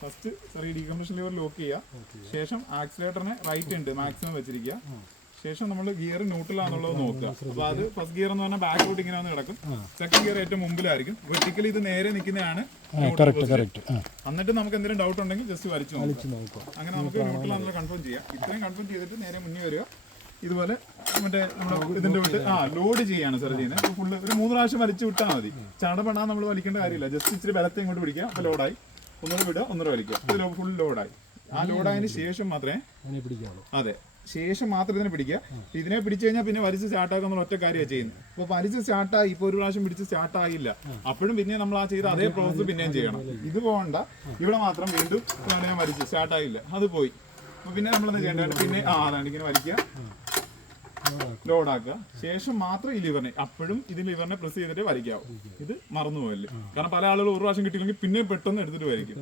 First ഈ decompression liver lock ചെയ്യുക. ശേഷം ആക്സിലേറ്ററിനെ റൈറ്റ് ഉണ്ട് മാക്സിമം വെച്ചിരിക്കുക. ശേഷം നമ്മൾ ഗിയർ ന്യൂട്രലാണെന്നുള്ളത് നോക്കുക. അപ്പോൾ അത് ഫസ്റ്റ് ഗിയർ എന്ന് പറഞ്ഞാൽ ബാക്കോട്ട് ഇങ്ങനെ വന്ന് കിടക്കും. സെക്കൻഡ് ഗിയർ ഏറ്റവും മുമ്പിലായിരിക്കും. വെർട്ടിക്കലി ഇത് നേരെ നിൽക്കുന്നതാണ്. എന്നിട്ട് നമുക്ക് എന്തെങ്കിലും ഡൗട്ട് ഉണ്ടെങ്കിൽ ജസ്റ്റ് വലിച്ചു നോക്കുക. അങ്ങനെ നമുക്ക് ന്യൂട്രലാണെന്നുള്ള കൺഫേം ചെയ്യാം. ഇത്രയും കൺഫേം ചെയ്തിട്ട് നേരെ മുന്നിൽ വരിക. ഇതുപോലെ മറ്റേ നമ്മുടെ ഇതിന്റെ വിട്ട് ലോഡ് ചെയ്യാണ് സാർ ചെയ്യുന്നത്. ഫുള്ള് ഒരു 3 പ്രാവശ്യം വലിച്ചു വിട്ടാൽ മതി. ചടപെടാൻ നമ്മൾ വലിക്കേണ്ട കാര്യമില്ല. ജസ്റ്റ് ഇച്ചിരി ബലത്തെ ഇങ്ങോട്ട് പിടിക്കുക. അപ്പോൾ ലോഡായി. ഒന്നുകൂടെ വിടുക, ഒന്നുകൂടെ വലിക്കുക. ഇത് ഫുൾ ലോഡായി. ആ ലോഡായതിന് ശേഷം മാത്രമേ അതെ ശേഷം മാത്രം ഇതിനെ പിടിക്കുക. ഇതിനെ പിടിച്ചു കഴിഞ്ഞാൽ പിന്നെ വലിച്ച് സ്റ്റാർട്ടാക്കുന്ന ഒറ്റ കാര്യമാണ് ചെയ്യുന്നത്. അപ്പോൾ വലിച്ച് സ്റ്റാർട്ടായി ഇപ്പോൾ ഒരു പ്രാവശ്യം പിടിച്ച് സ്റ്റാർട്ടായില്ല, അപ്പോഴും പിന്നെ നമ്മൾ ആ ചെയ്ത അതേ പ്രോസസ്സ് പിന്നെയും ചെയ്യണം. ഇത് പോകണ്ട. ഇവിടെ മാത്രം വീണ്ടും ഞാൻ വലിച്ച് സ്റ്റാർട്ടായില്ല, അത് പോയി. അപ്പോൾ പിന്നെ നമ്മളെന്താ ചെയ്യേണ്ടത്? പിന്നെ അതാണ് ഇങ്ങനെ വലിക്കുക, ലോഡാക്കുക. ശേഷം മാത്രം ഈ ലിവറിനെ അപ്പോഴും ഇത് ലിവറിനെ പ്രസ് ചെയ്തിട്ട് വലിക്കാവും. ഇത് മറന്നു പോകല്ലേ. കാരണം പല ആളുകൾ ഒരു പ്രാവശ്യം കിട്ടിയില്ലെങ്കിൽ പിന്നെ പെട്ടെന്ന് എടുത്തിട്ട് വലിക്കും.